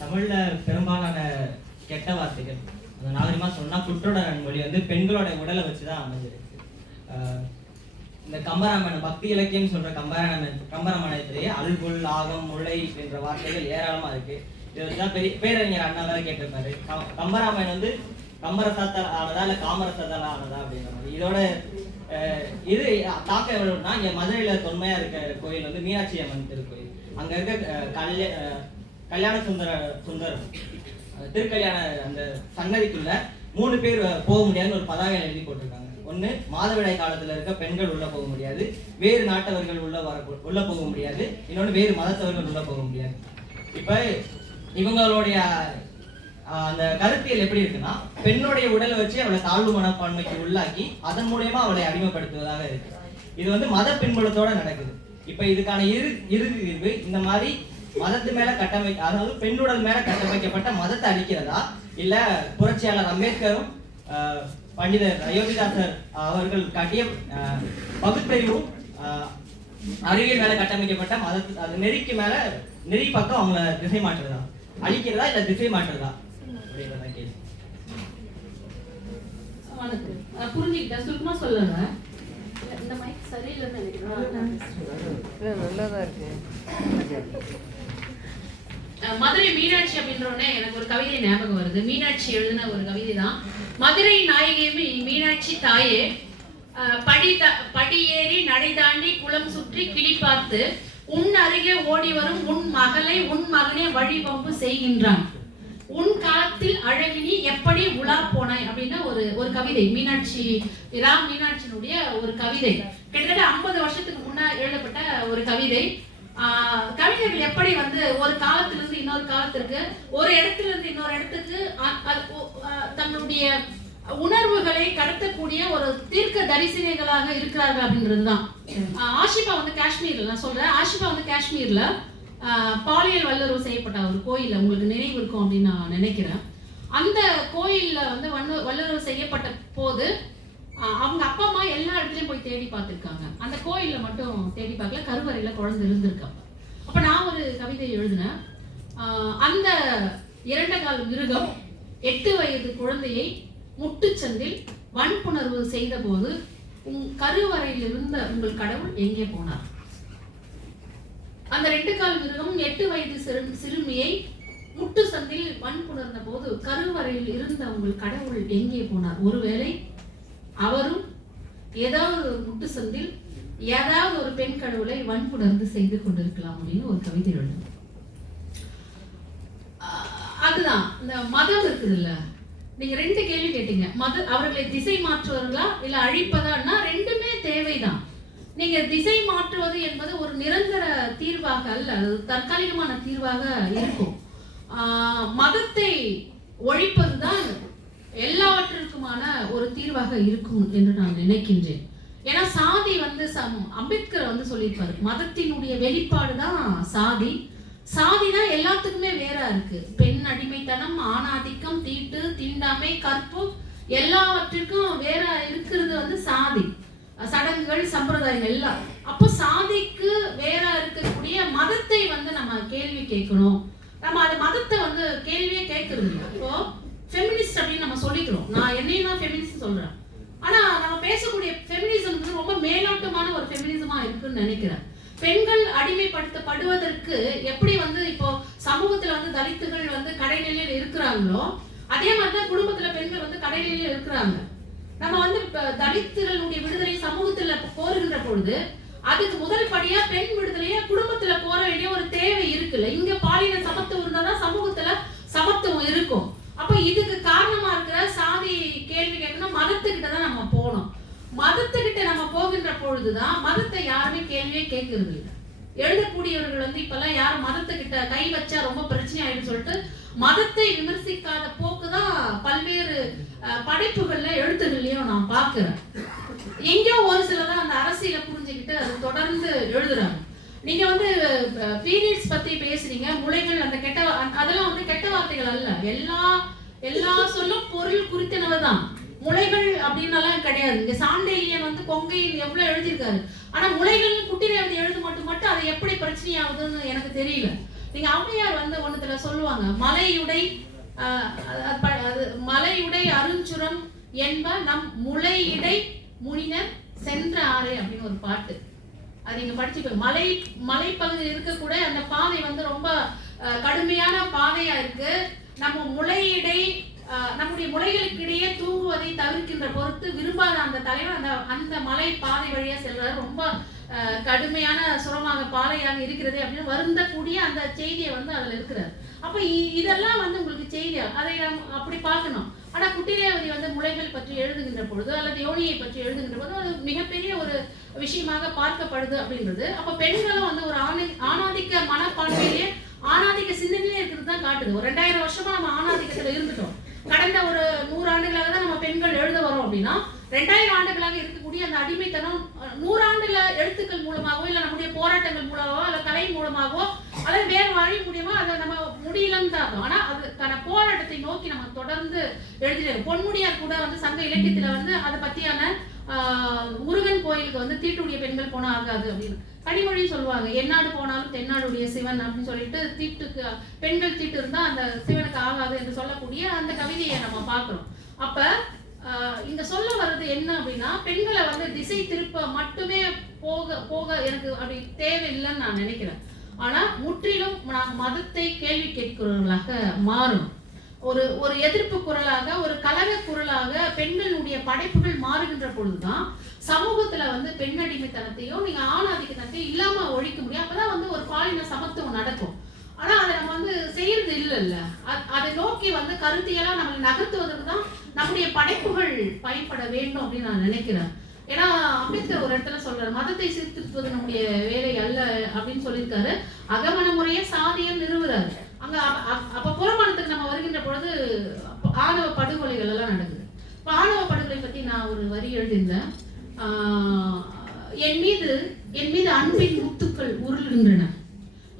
தமிழ்ல பெரும்பாலான கெட்ட வார்த்தைகள் நாகரிகமா சொன்னா குற்றோட மொழி வந்து பெண்களோட உடலை வச்சுதான் அமைஞ்சிருக்கு. இந்த கம்பராமாயணம் பக்தி இலக்கியம் சொல்ற கம்பராமாயணத்திலேயே அல்குல், ஆகம், முளை என்ற வார்த்தைகள் ஏராளமா இருக்கு. இது வச்சுதான் பேரறிஞர் அண்ணா வேற கேட்டிருப்பாரு, கம்பராமாயணம் வந்து கம்பரசத்தால் ஆனதா இல்ல காமரசத்தால் ஆனதா அப்படிங்கிற மாதிரி. இதோட இது தாக்கம் எவ்வளவுனா, இங்க மதுரையில தொன்மையா இருக்க கோயில் வந்து மீனாட்சி அம்மன் திருக்கோயில். அங்க இருக்க கல்யாண சுந்தரம் திருக்கல்யாண அந்த சன்னதிக்குள்ள 3 பேர் போக முடியாதுன்னு ஒரு பதாகை எழுதி போட்டிருக்காங்க. ஒண்ணு, மாதவிடாய் காலத்துல இருக்க பெண்கள் உள்ள போக முடியாது, வேறு நாட்டவர்கள் உள்ள போக முடியாது, இன்னொன்னு வேறு மதத்தவர்கள் உள்ள போக முடியாது. இப்ப இவங்களுடைய அந்த கருத்தியல் எப்படி இருக்குன்னா, பெண்ணுடைய உடலை வச்சு அவளை தாழ்வு மனப்பான்மைக்கு உள்ளாக்கி அதன் மூலமா அவளை அடிமைப்படுத்துவதாக இருக்கு. இது வந்து மத பின்புலத்தோட நடக்குது. இப்ப இதுக்கான இறுதி தீர்வு இந்த மாதிரி மதத்து மேல அதாவது பெண்ணுடல் மேல கட்டமைக்கப்பட்ட மதத்தை அழிக்கிறதா, இல்ல புரட்சியாளர் அம்பேத்கரும் பண்டிதர் அயோத்திதாசர் அவர்கள் காட்டிய பகுத்தறிவும் அறிவியல் மேல கட்டமைக்கப்பட்ட மதத்து அது நெறிக்கு மேல நெறி பக்கம் அவங்கள திசை மாற்றுறதா, அழிக்கிறதா இல்ல திசை மாற்றுறதா அப்படின்றத கேள்வி. புரிஞ்சுக்கிட்டேன், சுருக்கமா சொல்லுங்க. இந்த மைக் சரியில்லைன்னு நினைக்கிறேன். நல்லதா இருக்கு. மதுரை மீனாட்சி அப்படின்றோடனே எனக்கு ஒரு கவிதை ஞாபகம் வருது. மீனாட்சி எழுதின ஒரு கவிதை தான். மதுரை நாயகியுமே மீனாட்சி தாயே, படி ஏறி நடை தாண்டி குளம் சுற்றி கிளி பார்த்து உன் அருகே ஓடி வரும் உன் மகளை உன் மகனே வழிபம்பு செய்கின்றான், உன் காலத்தில் அழகினி எப்படி உலா போனாய் அப்படின்னு ஒரு கவிதை. மீனாட்சியினுடைய ஒரு கவிதை. கிட்டத்தட்ட 50 வருஷத்துக்கு முன்னாடி எழுதப்பட்ட ஒரு கவிதை. கவிஞர்கள் எப்படி வந்து ஒரு காலத்துல இருந்து இன்னொரு காலத்திற்கு, ஒரு இடத்துல இருந்து இன்னொரு இடத்துக்கு தன்னுடைய உணர்வுகளை கடத்தக்கூடிய ஒரு தீர்க்க தரிசனைகளாக இருக்கிறார்கள் அப்படின்றதுதான். ஆஷிபா வந்து காஷ்மீர்ல, நான் சொல்றேன், ஆஷிபா வந்து காஷ்மீர்ல பாலியல் வல்லுறவு செய்யப்பட்ட ஒரு கோயில்ல, உங்களுக்கு நினைவு இருக்கும் அப்படின்னு நான் நினைக்கிறேன். அந்த கோயில்ல வந்து வல்லுறவு செய்யப்பட்ட போது அவங்க அப்பா அம்மா எல்லா இடத்துலயும் போய் தேடி பார்த்திருக்காங்க. அந்த கோயில்ல மட்டும் தேடி பார்க்கல, கருவறையில குழந்தை இருந்திருக்காங்க. அப்ப நான் ஒரு கவிதை எழுதினேன். அந்த 2 கால் மிருகம் 8 வயது குழந்தையை முட்டுச்சந்தில் வன்புணர்வு செய்த போது கருவறையில் இருந்த உங்கள் கடவுள் எங்கே போனார்? அந்த 2 கால் மிருகம் 8 வயது சிறுமியை முட்டு சந்தில் வன்புணர்ந்த போது கருவறையில் இருந்த உங்கள் கடவுள் எங்கே போனார்? ஒருவேளை அவரும் ஏதாவது முட்டு சந்தில் ஏதாவது ஒரு பெண் கடவுளை வன்புணர்ந்து செய்து கொண்டிருக்கலாம் அப்படின்னு ஒரு கவிதை எழுதும். அதுதான் இந்த மதம் இருக்குதுல்ல. நீங்க 2 கேள்வி கேட்டீங்க. அவர்களை திசை மாற்றுவார்களா இல்ல அழிப்பதான்னா ரெண்டுமே தேவைதான். நீங்க திசை மாற்றுவது என்பது ஒரு நிரந்தர தீர்வாக அல்ல, அது தற்காலிகமான தீர்வாக இருக்கும். மதத்தை ஒழிப்பதுதான் எல்லாவற்றிற்குமான ஒரு தீர்வாக இருக்கும் என்று நான் நினைக்கின்றேன். ஏன்னா சாதி வந்து அம்பேத்கர் வந்து சொல்லியிருப்பாரு, மதத்தினுடைய வெளிப்பாடு தான் சாதி. சாதிதான் எல்லாத்துக்குமே வேற இருக்கு. பெண் அடிமைத்தனம், ஆணாதிக்கம், தீட்டு, தீண்டாமை, கற்பு எல்லாவற்றிற்கும் வேற இருக்கிறது வந்து சாதி, சடங்குகள், சம்பிரதாயங்கள் எல்லாம். அப்போ சாதிக்கு வேற இருக்கக்கூடிய மதத்தை வந்து நம்ம கேள்வி கேட்கணும். நம்ம அந்த மதத்தை வந்து கேள்வியே கேட்கறது இல்லை. இப்போ ஃபெமினிஸ்ட் அப்படின்னு நம்ம சொல்லிக்கிறோம். நான் என்னையும் தான் ஃபெமினிஸ்ட் சொல்றேன். ஆனா நம்ம பேசக்கூடிய ஃபெமினிசம் ரொம்ப மேலோட்டமான ஒரு ஃபெமினிசமா இருக்குன்னு நினைக்கிறேன். பெண்கள் அடிமைப்படுத்தப்படுவதற்கு எப்படி வந்து இப்போ சமூகத்துல வந்து தலித்துகள் வந்து கடைநிலையில் இருக்கிறாங்களோ, அதே மாதிரிதான் குடும்பத்துல பெண்கள் வந்து கடைநிலையில் இருக்கிறாங்க. நம்ம வந்து தலித்துகளுடைய விடுதலை சமூகத்துல கோருகின்ற பொழுது அதுக்கு முதல் படியா பெண் விடுதலையா குடும்பத்துல கோர வேண்டிய ஒரு தேவை இருக்குல்ல. இங்க பாலின சமத்துவம் இருந்தாதான் சமூகத்துல சமத்துவம் இருக்கும். அப்ப இதுக்கு காரணமா இருக்கிற சாதி கேள்வி கேட்கணும், மதத்துக்கிட்ட தான் நம்ம போகணும். மதத்துக்கிட்ட நம்ம போகின்ற பொழுதுதான் மதத்தை யாருமே கேள்வியே கேட்கறது இல்லை. எழுதக்கூடியவர்கள் வந்து இப்பெல்லாம் யாரும் மதத்துக்கிட்ட கை வச்சா ரொம்ப பிரச்சனை ஆயிடுன்னு சொல்லிட்டு மதத்தை விமர்சிக்காத போக்குதான் பல்வேறு படைப்புகள்ல எழுத்துகள்லயும் நான் பார்க்கிறேன். எங்கேயோ ஒரு சிலதான் அந்த அரசியலை புரிஞ்சுக்கிட்டு அது தொடர்ந்து எழுதுறாங்க. நீங்க வந்து பீரியட்ஸ் பத்தி பேசுறீங்க, முளைகள், அந்த அதெல்லாம் வந்து கெட்ட வார்த்தைகள் அல்ல. எல்லா சொல்லும் பொருள் குறித்தனவதான். முளைகள் அப்படின்னாலாம் கிடையாது. இங்க சாண்டேலியன் வந்து கொங்கையில் எவ்வளவு எழுதியிருக்காரு. ஆனா முளைகள் குட்டிரேவதி எழுது மட்டும் அதை எப்படி பிரச்சனை ஆகுதுன்னு எனக்கு தெரியல. நீங்க ஔவையார் வந்து ஒண்ணுத்துல சொல்லுவாங்க, மலையுடை அது மலையுடை அருஞ்சுரம் என்ப நம் முளையிடை முனினர் சென்ற ஆறு அப்படின்னு ஒரு பாட்டு. அது நீங்க படிச்சுக்கோங்க. மலைப்பகுதியில் இருக்கக்கூட அந்த பாதை வந்து ரொம்ப கடுமையான பாதையா இருக்கு. நம்ம முளையிடை நம்முடைய முளைகளுக்கு இடையே தூங்குவதை தவிர்க்கின்ற பொறுத்து விரும்பாத அந்த தலைவர் அந்த மலை பாதை வழியா செல்றாரு. ரொம்ப கடுமையான சுரமாக பாதையாக இருக்கிறது அப்படின்னு வருந்தக்கூடிய அந்த செய்தியை வந்து அதுல இருக்கிறார். அப்ப இதெல்லாம் வந்து உங்களுக்கு செய்தி, அதை நம்ம அப்படி பார்க்கணும். ஆனா குட்டிரேவதி வந்து முளைகள் பற்றி எழுதுகின்ற பொழுது அல்லது யோனியை பற்றி எழுதுகின்ற பொழுது அது மிகப்பெரிய ஒரு விஷயமாக பார்க்கப்படுது அப்படின்றது. அப்ப பெண்களும் வந்து ஒரு ஆணாதிக்க மனப்பான்மையிலேயே ஆணாதிக்க சிந்தனையிலே இருக்கிறது தான் காட்டுது. ஒரு 2000 வருஷமா நம்ம ஆணாதிக்கத்துல இருந்துட்டோம். கடந்த ஒரு 100 ஆண்டுகளாக தான் நம்ம பெண்கள் எழுத வரோம் அப்படின்னா 2000 ஆண்டுகளாக இருக்கக்கூடிய அந்த அடிமைத்தனம் 100 ஆண்டுல எழுத்துக்கள் மூலமாகவோ இல்லை நம்முடைய போராட்டங்கள் மூலமாகவோ அல்ல கலை மூலமாகவோ அல்லது வேறு வழி மூலியமா அதை நம்ம முடியலன்னு தான் இருக்கும். ஆனா அதுக்கான போராட்டத்தை நோக்கி நம்ம தொடர்ந்து எழுதினோம். பொன்முடியார் கூட வந்து சங்க இலக்கியத்துல வந்து அதை பத்தியான முருகன் கோயிலுக்கு வந்து தீட்டுடைய பெண்கள் போனா ஆகாது அப்படின்னு கனிமொழி சொல்லுவாங்க. எந்நாடு போனாலும் தென்னாடுடைய சிவன் அப்படின்னு சொல்லிட்டு தீட்டுக்கு பெண்கள் தீட்டு இருந்தா அந்த சிவனுக்கு ஆகாது என்று சொல்லக்கூடிய அந்த கவிதையை நம்ம பார்க்கிறோம். அப்ப இங்க சொல்ல வர்றது என்ன அப்படின்னா, பெண்களை வந்து திசை திருப்ப மட்டுமே போக எனக்கு அப்படி தேவையில்லைன்னு நான் நினைக்கிறேன். ஆனா முற்றிலும் நாம் மதத்தை கேள்வி கேட்கிறவர்களாக மாறும். ஒரு எதிர்ப்பு குரலாக, ஒரு கலக குரலாக பெண்களுடைய படைப்புகள் மாறுகின்ற பொழுதுதான் சமூகத்துல வந்து பெண் அடிமைத்தனத்தையும் நீங்க ஆணாதிக்கத்தையும் இல்லாம ஒழிக்க முடியும். அப்பதான் வந்து ஒரு பாலின சமத்துவம் நடக்கும். ஆனா அதை நம்ம வந்து செய்யறது இல்லைல்ல. அதை நோக்கி வந்து கருத்தியெல்லாம் நம்மளை நகர்த்துவதற்கு தான் நம்முடைய படைப்புகள் பயன்பட வேண்டும் அப்படின்னு நான் நினைக்கிறேன். ஏன்னா அம்பேத்கர் ஒரு இடத்துல சொல்றாரு, மதத்தை சீர்திருத்துவது நம்முடைய வேலை அல்ல அப்படின்னு சொல்லியிருக்காரு. அகமன முறையே சாதியம் நிறுவுறாரு. அங்க அப்ப புறமானத்துக்கு நம்ம வருகின்ற பொழுது ஆணவ படுகொலைகள் எல்லாம் நடக்குது. இப்ப ஆணவ படுகொலை பத்தி நான் ஒரு வரி எழுதியிருந்தேன். என் மீது அன்பின் முத்துக்கள் உருள்கின்றன.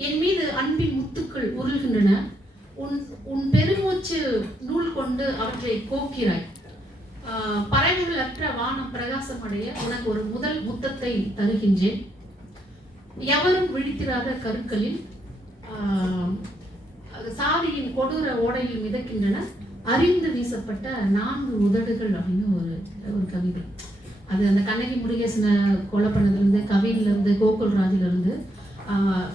என் மீது அன்பின் முத்துக்கள் உருள்கின்றன. உன் பெருமூச்சு நூல் கொண்டு அவற்றை கோக்கிறாய். பறவைகள் அற்ற வானம் பிரகாசம் அடைய உனக்கு ஒரு முதல் முத்தத்தை தருகின்றேன். எவரும் விழித்திராத கருக்களில் சாதியின் கொடூர ஓடையில் மிதக்கின்றன அறிந்து வீசப்பட்ட 4 உதடுகள் அப்படின்னு ஒரு கவிதை. அது அந்த கண்ணகி முருகேசனை கொலை பண்ணதுலேருந்து, கவின்லேருந்து, கோகுல்ராஜிலிருந்து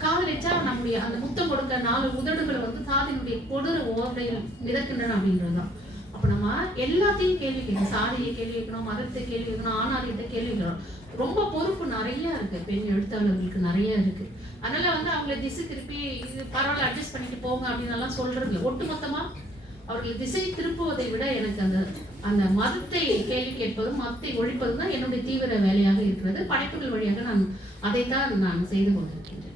காதலிச்சா நம்முடைய அந்த முத்தம் கொடுக்க 4 உதடுகள் வந்து சாதியினுடைய கொடூர ஓடையில் மிதக்கின்றன அப்படின்றதுதான். அப்ப நம்ம எல்லாத்தையும் கேள்வி கேட்கணும். சாதியை கேள்வி கேட்கணும், மதத்தை கேள்வி கேட்கணும், ஆணாதிக்கத்தை கேள்வி கேட்கணும். ரொம்ப பொறுப்பு நிறைய இருக்கு, பெண் எழுத்தாளர்களுக்கு நிறைய இருக்கு. அதனால வந்து அவங்களை திசை திருப்பி இது பரவாயில்ல அட்ஜஸ்ட் பண்ணிட்டு போங்க அப்படின்னு எல்லாம் சொல்றது. ஒட்டுமொத்தமா அவர்கள் திசை திருப்புவதை விட எனக்கு அந்த மதத்தை கேள்வி கேட்பதும் மதத்தை ஒழிப்பதும் தான் என்னுடைய தீவிர வேலையாக இருக்கிறது. படைப்புகள் வழியாக நான் அதைத்தான் நான் செய்து கொண்டிருக்கின்றேன்.